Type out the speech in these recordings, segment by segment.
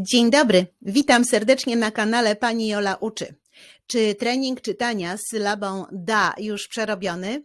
Dzień dobry, witam serdecznie na kanale Pani Jola Uczy. Czy trening czytania z sylabą da już przerobiony?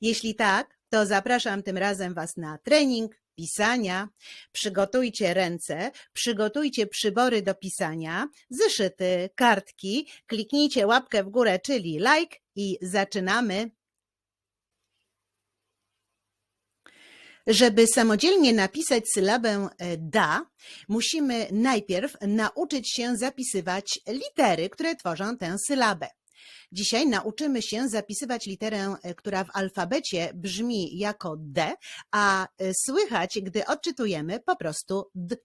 Jeśli tak, to zapraszam tym razem Was na trening pisania. Przygotujcie ręce, przygotujcie przybory do pisania, zeszyty, kartki, kliknijcie łapkę w górę, czyli like i zaczynamy. Żeby samodzielnie napisać sylabę e, da, musimy najpierw nauczyć się zapisywać litery, które tworzą tę sylabę. Dzisiaj nauczymy się zapisywać literę, e, która w alfabecie brzmi jako D, a e, słychać, gdy odczytujemy po prostu D.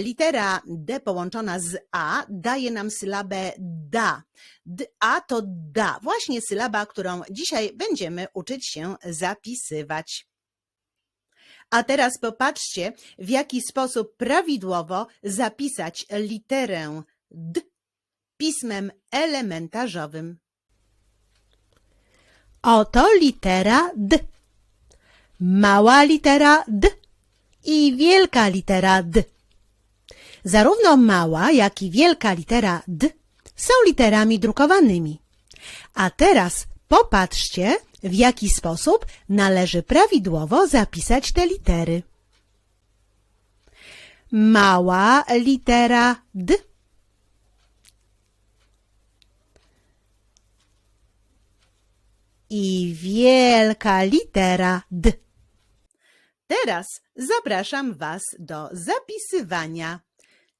Litera D połączona z A daje nam sylabę da. D, A to da, właśnie sylaba, którą dzisiaj będziemy uczyć się zapisywać. A teraz popatrzcie, w jaki sposób prawidłowo zapisać literę D pismem elementarzowym. Oto litera D. Mała litera D i wielka litera D. Zarówno mała, jak i wielka litera D są literami drukowanymi. A teraz popatrzcie, w jaki sposób należy prawidłowo zapisać te litery. Mała litera D. I wielka litera D. Teraz zapraszam Was do zapisywania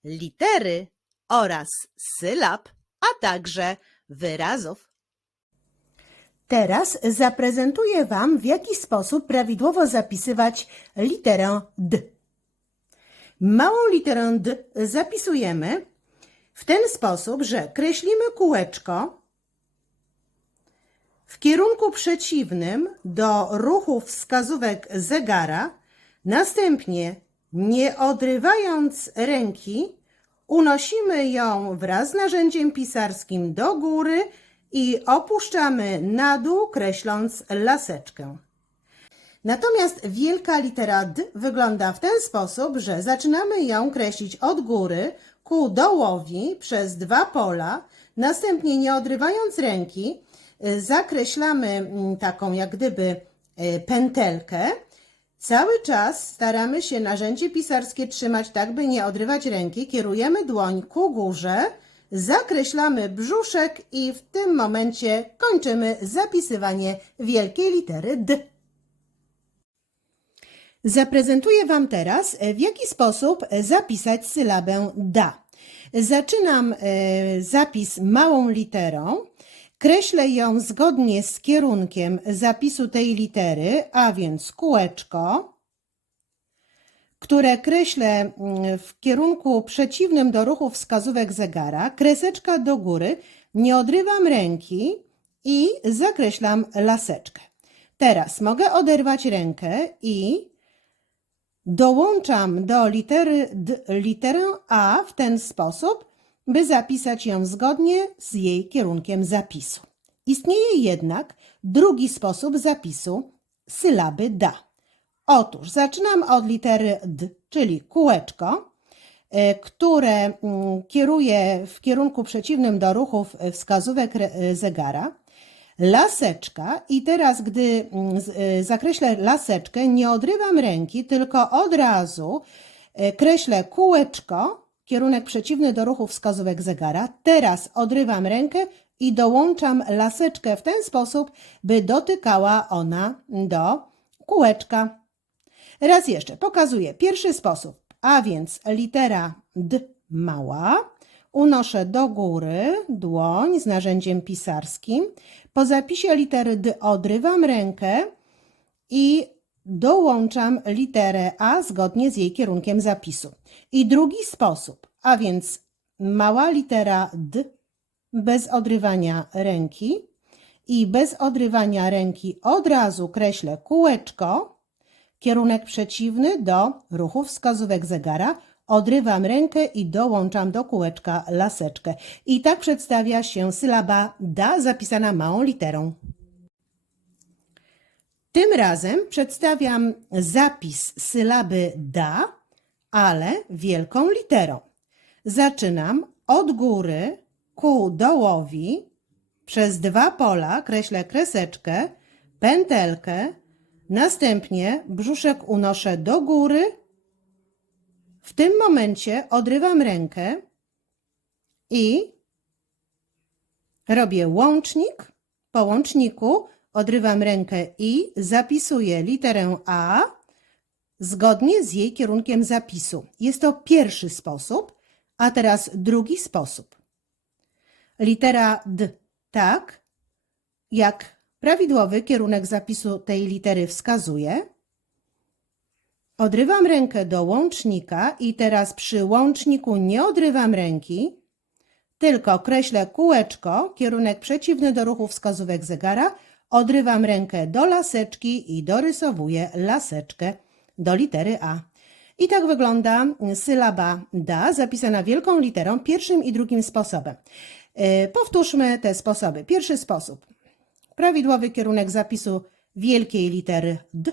litery oraz sylab, a także wyrazów. Teraz zaprezentuję Wam, w jaki sposób prawidłowo zapisywać literę D. Małą literę D zapisujemy w ten sposób, że kreślimy kółeczko w kierunku przeciwnym do ruchu wskazówek zegara, następnie nie odrywając ręki, unosimy ją wraz z narzędziem pisarskim do góry i opuszczamy na dół, kreśląc laseczkę. Natomiast wielka litera D wygląda w ten sposób, że zaczynamy ją kreślić od góry ku dołowi przez dwa pola, następnie nie odrywając ręki, zakreślamy mm, taką jak gdyby y, pętelkę. Cały czas staramy się narzędzie pisarskie trzymać tak, by nie odrywać ręki. Kierujemy dłoń ku górze, zakreślamy brzuszek i w tym momencie kończymy zapisywanie wielkiej litery D. Zaprezentuję Wam teraz, e, w jaki sposób zapisać sylabę da. Zaczynam e, zapis małą literą. Kreślę ją zgodnie z kierunkiem zapisu tej litery, a więc kółeczko, które kreślę mm, w kierunku przeciwnym do ruchu wskazówek zegara, kreseczka do góry, nie odrywam ręki i zakreślam laseczkę. Teraz mogę oderwać rękę i dołączam do litery D literę A w ten sposób, by zapisać ją zgodnie z jej kierunkiem zapisu. Istnieje jednak drugi sposób zapisu sylaby da. Otóż zaczynam od litery D, czyli kółeczko, e, które mm, kieruje w kierunku przeciwnym do ruchów e, wskazówek e, zegara. Laseczka i teraz, gdy mm, zakreślę laseczkę, nie odrywam ręki, tylko od razu kreślę kółeczko, kierunek przeciwny do ruchu wskazówek zegara. Teraz odrywam rękę i dołączam laseczkę w ten sposób, by dotykała ona do kółeczka. Raz jeszcze pokazuję pierwszy sposób, a więc litera D mała. Unoszę do góry dłoń z narzędziem pisarskim. Po zapisie litery D odrywam rękę i dołączam literę A zgodnie z jej kierunkiem zapisu. I drugi sposób, a więc mała litera D bez odrywania ręki i bez odrywania ręki od razu kreślę kółeczko, kierunek przeciwny do ruchu wskazówek zegara, odrywam rękę i dołączam do kółeczka laseczkę. I tak przedstawia się sylaba da zapisana małą literą. Tym razem przedstawiam zapis sylaby da, ale wielką literą. Zaczynam od góry ku dołowi, przez dwa pola kreślę kreseczkę, pętelkę, następnie brzuszek unoszę do góry. W tym momencie odrywam rękę i robię łącznik. Po łączniku odrywam rękę i zapisuję literę A zgodnie z jej kierunkiem zapisu. Jest to pierwszy sposób, a teraz drugi sposób. Litera D tak, jak prawidłowy kierunek zapisu tej litery wskazuje. Odrywam rękę do łącznika i teraz przy łączniku nie odrywam ręki, tylko kreślę kółeczko, kierunek przeciwny do ruchu wskazówek zegara, odrywam rękę do laseczki i dorysowuję laseczkę do litery A. I tak wygląda sylaba da zapisana wielką literą pierwszym i drugim sposobem. Yy, Powtórzmy te sposoby. Pierwszy sposób. Prawidłowy kierunek zapisu wielkiej litery D.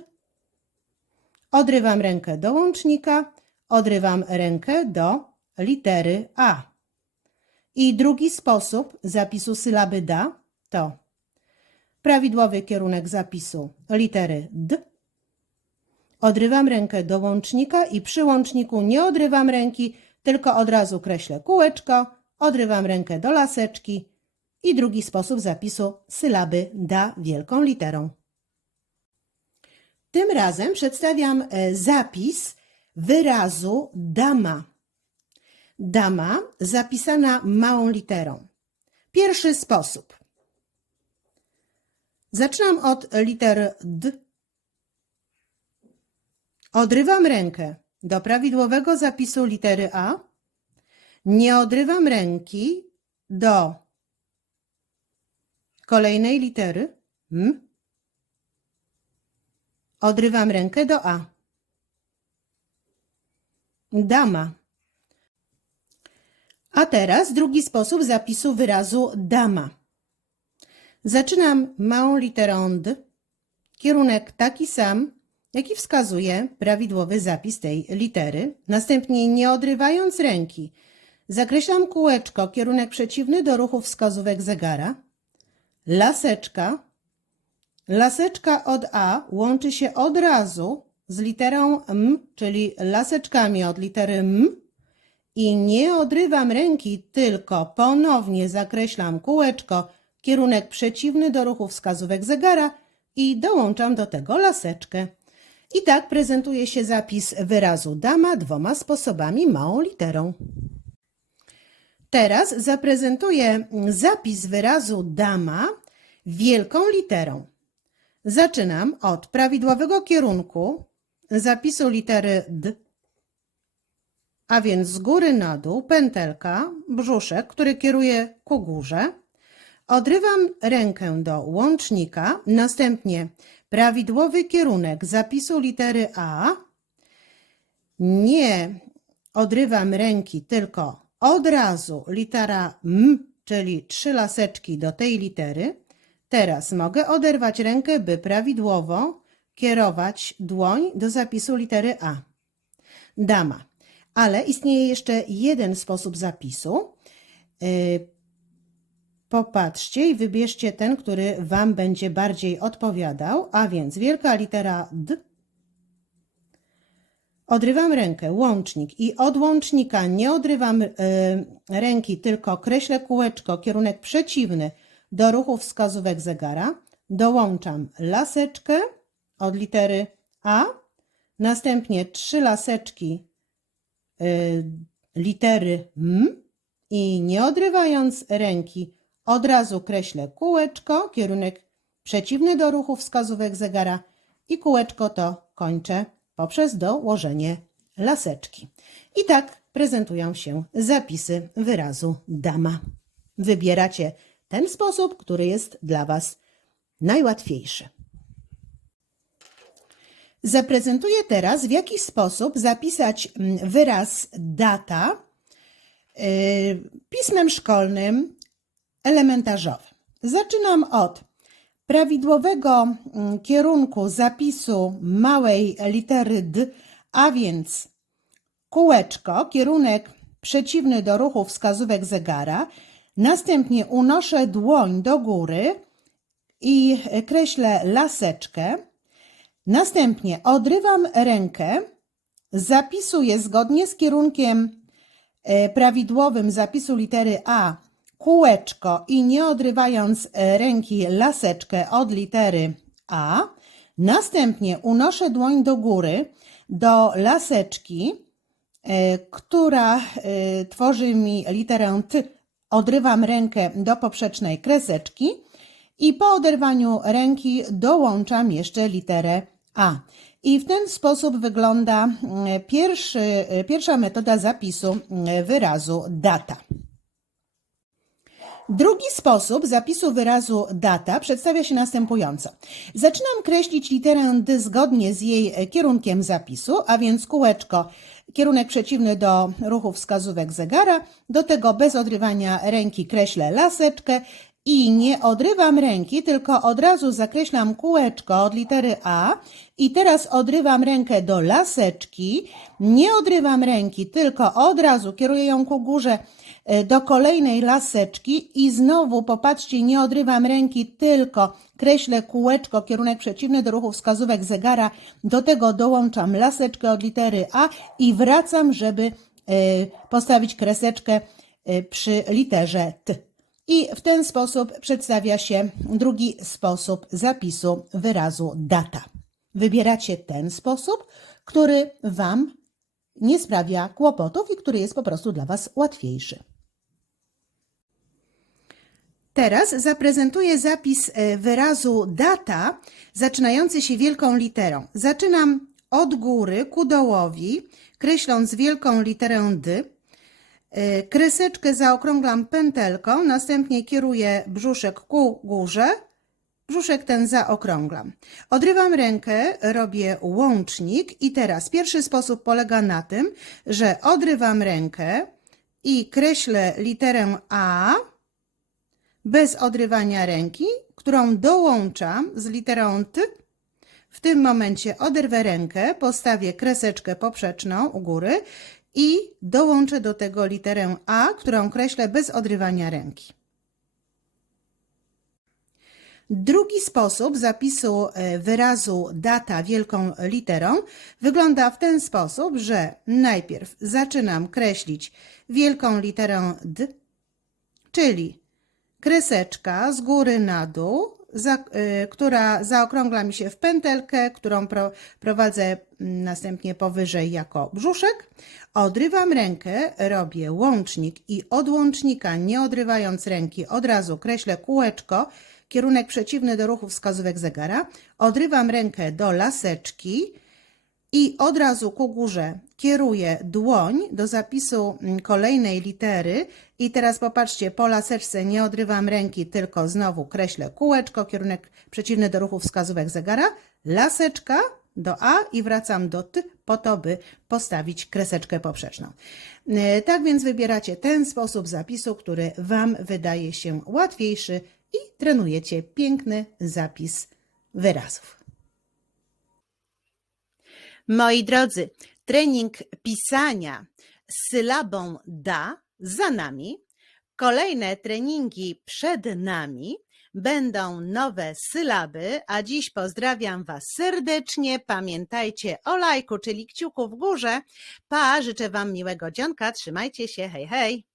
Odrywam rękę do łącznika, odrywam rękę do litery A. I drugi sposób zapisu sylaby da to prawidłowy kierunek zapisu litery D. Odrywam rękę do łącznika i przy łączniku nie odrywam ręki, tylko od razu kreślę kółeczko, odrywam rękę do laseczki i drugi sposób zapisu sylaby da wielką literą. Tym razem przedstawiam e, zapis wyrazu dama. Dama zapisana małą literą. Pierwszy sposób. Zaczynam od litery D. Odrywam rękę do prawidłowego zapisu litery A. Nie odrywam ręki do kolejnej litery M. Odrywam rękę do A. Dama. A teraz drugi sposób zapisu wyrazu dama. Zaczynam małą literą D, kierunek taki sam, jaki wskazuje prawidłowy zapis tej litery. Następnie nie odrywając ręki, zakreślam kółeczko, kierunek przeciwny do ruchu wskazówek zegara. Laseczka. Laseczka od A łączy się od razu z literą M, czyli laseczkami od litery M i nie odrywam ręki, tylko ponownie zakreślam kółeczko, kierunek przeciwny do ruchu wskazówek zegara i dołączam do tego laseczkę. I tak prezentuje się zapis wyrazu dama dwoma sposobami małą literą. Teraz zaprezentuję zapis wyrazu dama wielką literą. Zaczynam od prawidłowego kierunku zapisu litery D, a więc z góry na dół pętelka, brzuszek, który kieruje ku górze. Odrywam rękę do łącznika, następnie prawidłowy kierunek zapisu litery A. Nie odrywam ręki, tylko od razu litera M, czyli trzy laseczki do tej litery. Teraz mogę oderwać rękę, by prawidłowo kierować dłoń do zapisu litery A. Dama. Ale istnieje jeszcze jeden sposób zapisu. Yy, Popatrzcie i wybierzcie ten, który Wam będzie bardziej odpowiadał, a więc wielka litera D. Odrywam rękę, łącznik i od łącznika nie odrywam y, ręki, tylko kreślę kółeczko, kierunek przeciwny do ruchu wskazówek zegara. Dołączam laseczkę od litery A, następnie trzy laseczki y, litery M i nie odrywając ręki, od razu kreślę kółeczko, kierunek przeciwny do ruchu wskazówek zegara i kółeczko to kończę poprzez dołożenie laseczki. I tak prezentują się zapisy wyrazu dama. Wybieracie ten sposób, który jest dla Was najłatwiejszy. Zaprezentuję teraz, w jaki sposób zapisać mm, wyraz data yy, pismem szkolnym elementarzowym. Zaczynam od prawidłowego mm, kierunku zapisu małej litery D, a więc kółeczko, kierunek przeciwny do ruchu wskazówek zegara. Następnie unoszę dłoń do góry i kreślę laseczkę. Następnie odrywam rękę, zapisuję zgodnie z kierunkiem e, prawidłowym zapisu litery A kółeczko i nie odrywając e, ręki laseczkę od litery A. Następnie unoszę dłoń do góry do laseczki, e, która e, tworzy mi literę T. Odrywam rękę do poprzecznej kreseczki i po oderwaniu ręki dołączam jeszcze literę A. I w ten sposób wygląda mm, pierwszy, pierwsza metoda zapisu mm, wyrazu data. Drugi sposób zapisu wyrazu data przedstawia się następująco. Zaczynam kreślić literę D zgodnie z jej kierunkiem zapisu, a więc kółeczko, kierunek przeciwny do ruchu wskazówek zegara. Do tego bez odrywania ręki kreślę laseczkę i nie odrywam ręki, tylko od razu zakreślam kółeczko od litery A i teraz odrywam rękę do laseczki. Nie odrywam ręki, tylko od razu kieruję ją ku górze e, do kolejnej laseczki i znowu popatrzcie, nie odrywam ręki, tylko kreślę kółeczko, kierunek przeciwny do ruchu wskazówek zegara. Do tego dołączam laseczkę od litery A i wracam, żeby e, postawić kreseczkę e, przy literze T. I w ten sposób przedstawia się drugi sposób zapisu wyrazu data. Wybieracie ten sposób, który Wam nie sprawia kłopotów i który jest po prostu dla Was łatwiejszy. Teraz zaprezentuję zapis e, wyrazu data zaczynający się wielką literą. Zaczynam od góry ku dołowi, kreśląc wielką literę D. E, Kreseczkę zaokrąglam pętelką, następnie kieruję brzuszek ku górze, brzuszek ten zaokrąglam. Odrywam rękę, robię łącznik i teraz pierwszy sposób polega na tym, że odrywam rękę i kreślę literę A bez odrywania ręki, którą dołączam z literą T. W tym momencie oderwę rękę, postawię kreseczkę poprzeczną u góry i dołączę do tego literę A, którą kreślę bez odrywania ręki. Drugi sposób zapisu e, wyrazu data wielką literą wygląda w ten sposób, że najpierw zaczynam kreślić wielką literę D, czyli kreseczka z góry na dół, za, y, która zaokrągla mi się w pętelkę, którą pro, prowadzę mm, następnie powyżej jako brzuszek. Odrywam rękę, robię łącznik i od łącznika, nie odrywając ręki, od razu kreślę kółeczko, kierunek przeciwny do ruchu wskazówek zegara. Odrywam rękę do laseczki, i od razu ku górze kieruję dłoń do zapisu mm, kolejnej litery i teraz popatrzcie, po laseczce nie odrywam ręki, tylko znowu kreślę kółeczko, kierunek przeciwny do ruchu wskazówek zegara, laseczka do A i wracam do T po to, by postawić kreseczkę poprzeczną. E, Tak więc wybieracie ten sposób zapisu, który Wam wydaje się łatwiejszy i trenujecie piękny zapis wyrazów. Moi drodzy, trening pisania z sylabą da za nami. Kolejne treningi przed nami. Będą nowe sylaby, a dziś pozdrawiam Was serdecznie. Pamiętajcie o lajku, czyli kciuku w górze. Pa, życzę Wam miłego dzionka. Trzymajcie się. Hej, hej.